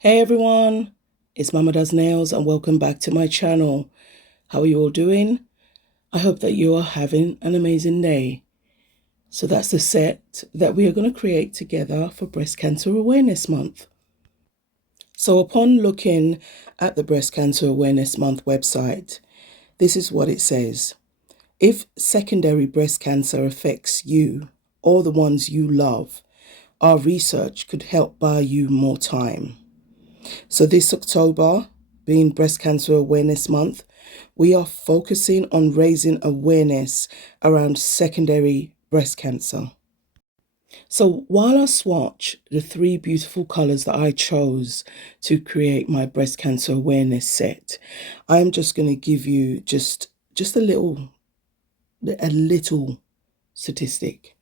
Hey everyone, it's Mama Does Nails and welcome back to my channel. How are you all doing? I hope that you are having an amazing day. So that's the set that we are going to create together for Breast Cancer Awareness Month. So upon looking at the Breast Cancer Awareness Month website, this is what it says. If secondary breast cancer affects you or the ones you love, our research could help buy you more time. So this October, being Breast Cancer Awareness Month, we are focusing on raising awareness around secondary breast cancer. So while I swatch the three beautiful colors that I chose to create my breast cancer awareness set, I'm just going to give you just a little statistic.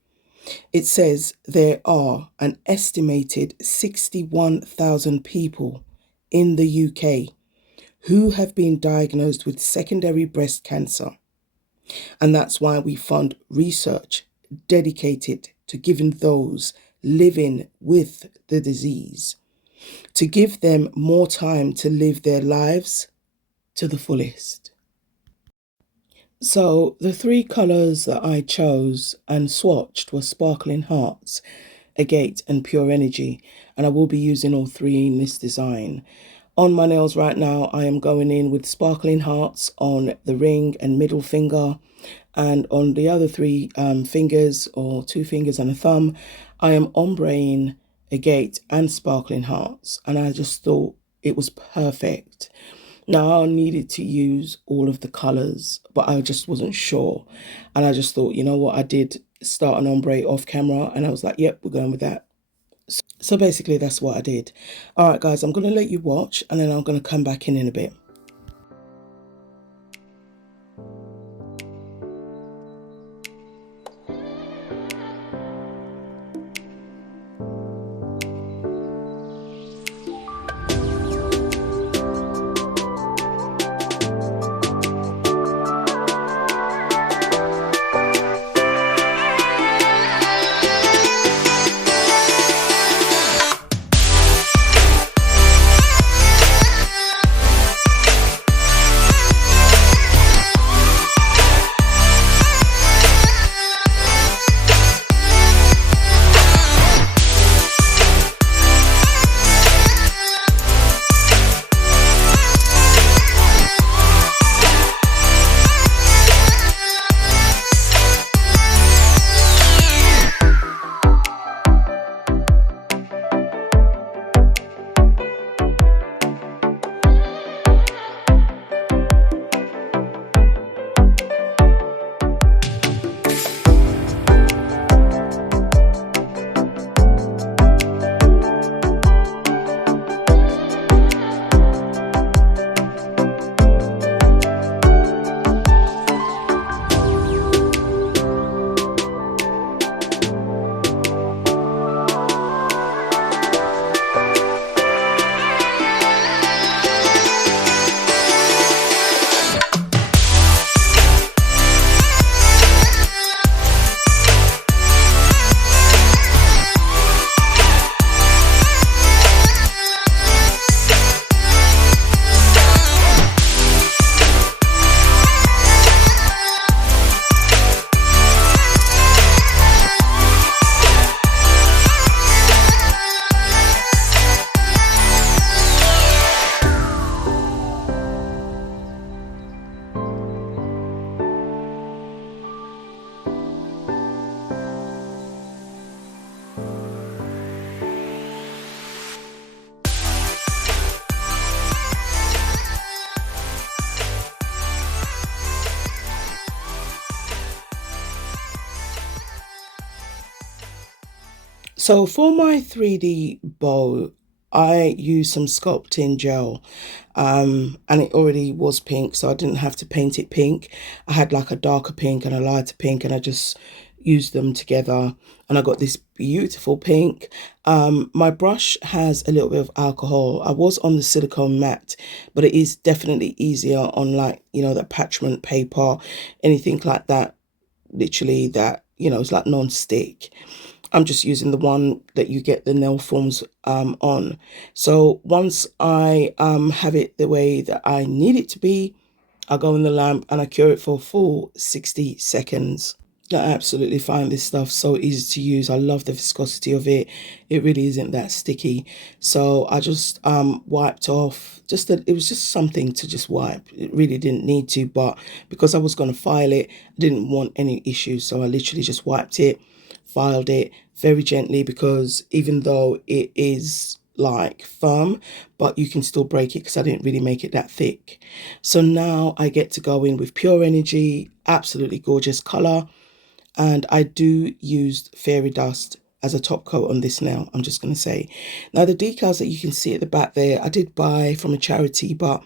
It says there are an estimated 61,000 people in the UK who have been diagnosed with secondary breast cancer. And that's why we fund research dedicated to giving those living with the disease, to give them more time to live their lives to the fullest. So the three colours that I chose and swatched were Sparkling Hearts, AGATE and Pure Energy, and I will be using all three in this design. On my nails right now, I am going in with Sparkling Hearts on the ring and middle finger, and on the other three fingers, or 2 fingers and a thumb, I am ombreing AGATE and Sparkling Hearts, and I just thought it was perfect. Now I needed to use all of the colours, but I just wasn't sure. And I just thought, you know what, I did start an ombre off camera and I was like, yep, we're going with that. So basically that's what I did. All right, guys, I'm going to let you watch and then I'm going to come back in a bit. So for my 3D bow, I used some sculpting gel, and it already was pink, so I didn't have to paint it pink. I had like a darker pink and a lighter pink, and I just used them together, and I got this beautiful pink. My brush has a little bit of alcohol. I was on the silicone matte, but it is definitely easier on, like, you know, that parchment paper, anything like that, literally that, you know, it's like non-stick. I'm just using the one that you get the nail forms on. So once I have it the way that I need it to be, I go in the lamp and I cure it for a full 60 seconds. I absolutely find this stuff so easy to use. I love the viscosity of it. It really isn't that sticky. So I just wiped off, just that it was just something to just wipe. It really didn't need to, but because I was going to file it, I didn't want any issues. So I literally just wiped it, filed it very gently, because even though it is like firm, but you can still break it, because I didn't really make it that thick. So now I get to go in with Pure Energy, absolutely gorgeous color. And I do use fairy dust as a top coat on this nail, I'm just going to say. Now the decals that you can see at the back there, I did buy from a charity, but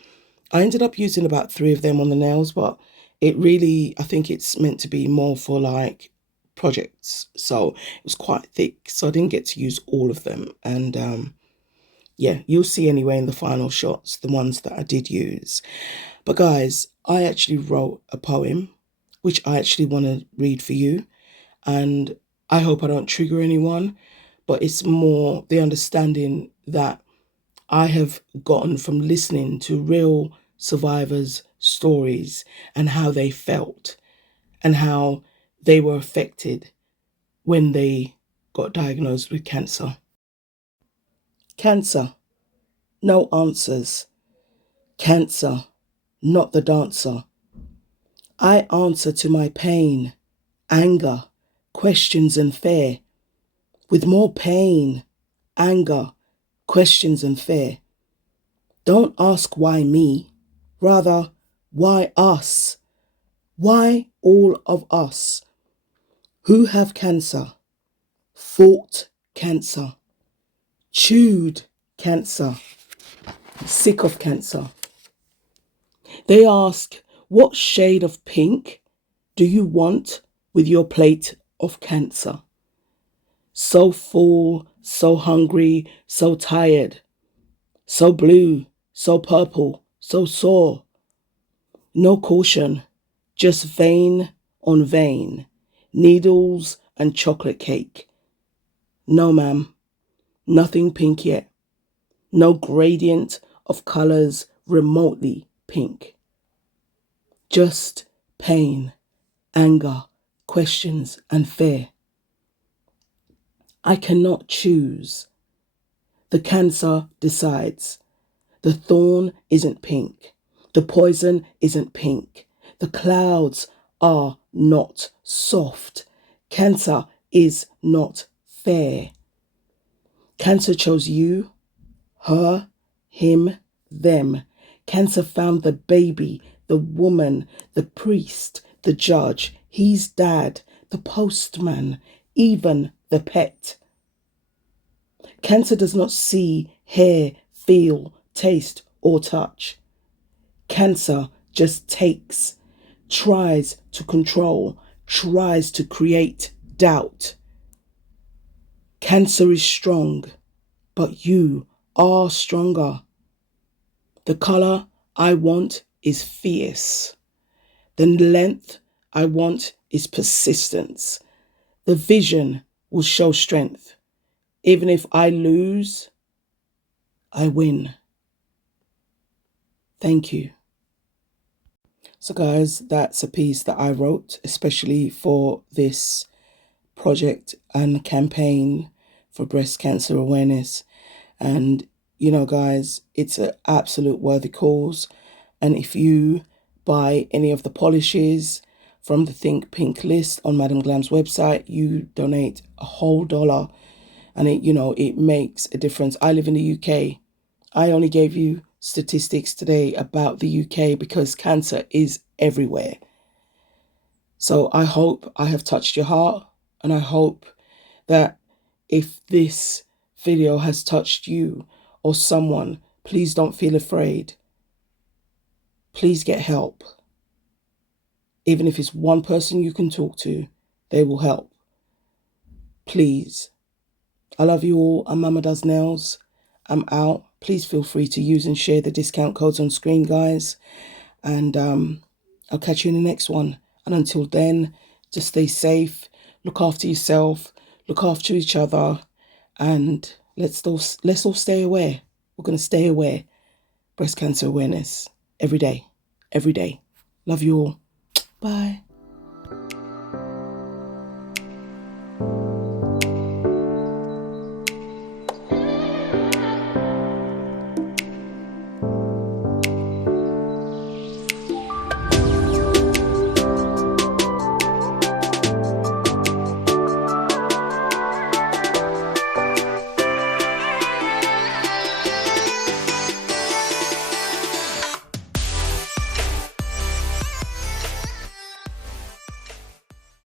I ended up using about 3 of them on the nails. But it really, I think it's meant to be more for like projects. So it was quite thick, so I didn't get to use all of them. And yeah, you'll see anyway in the final shots, the ones that I did use. But guys, I actually wrote a poem, which I actually want to read for you. And I hope I don't trigger anyone, but it's more the understanding that I have gotten from listening to real survivors' stories and how they felt and how they were affected when they got diagnosed with cancer. Cancer, no answers. Cancer, not the dancer. I answer to my pain, anger, questions and fear, with more pain, anger, questions and fear. Don't ask why me, rather, why us? Why all of us who have cancer, fought cancer, chewed cancer, sick of cancer? They ask, what shade of pink do you want with your plate of cancer? So full, so hungry, so tired, so blue, so purple, so sore. No caution, just vein on vein, needles and chocolate cake. No, ma'am, nothing pink yet. No gradient of colors remotely pink. Just pain, anger, questions, and fear. I cannot choose. The cancer decides. The thorn isn't pink. The poison isn't pink. The clouds are not soft. Cancer is not fair. Cancer chose you, her, him, them. Cancer found the baby, the woman, the priest, the judge, his dad, the postman, even the pet. Cancer does not see, hear, feel, taste, or touch. Cancer just takes, tries to control, tries to create doubt. Cancer is strong, but you are stronger. The color I want is fierce. The length I want is persistence. The vision will show strength. Even if I lose, I win. Thank you. So guys, that's a piece that I wrote especially for this project and campaign for breast cancer awareness. And you know guys, it's an absolute worthy cause. And if you buy any of the polishes from the Think Pink list on Madam Glam's website, you donate a whole $1. And it makes a difference. I live in the UK. I only gave you statistics today about the UK because cancer is everywhere. So I hope I have touched your heart, and I hope that if this video has touched you or someone, please don't feel afraid. Please get help. Even if it's one person you can talk to, they will help. Please. I love you all. I'm Mama Does Nails. I'm out. Please feel free to use and share the discount codes on screen, guys. And I'll catch you in the next one. And until then, just stay safe. Look after yourself. look after each other, and let's all stay aware. We're going to stay aware. Breast cancer awareness every day. Every day. Love you all. Bye.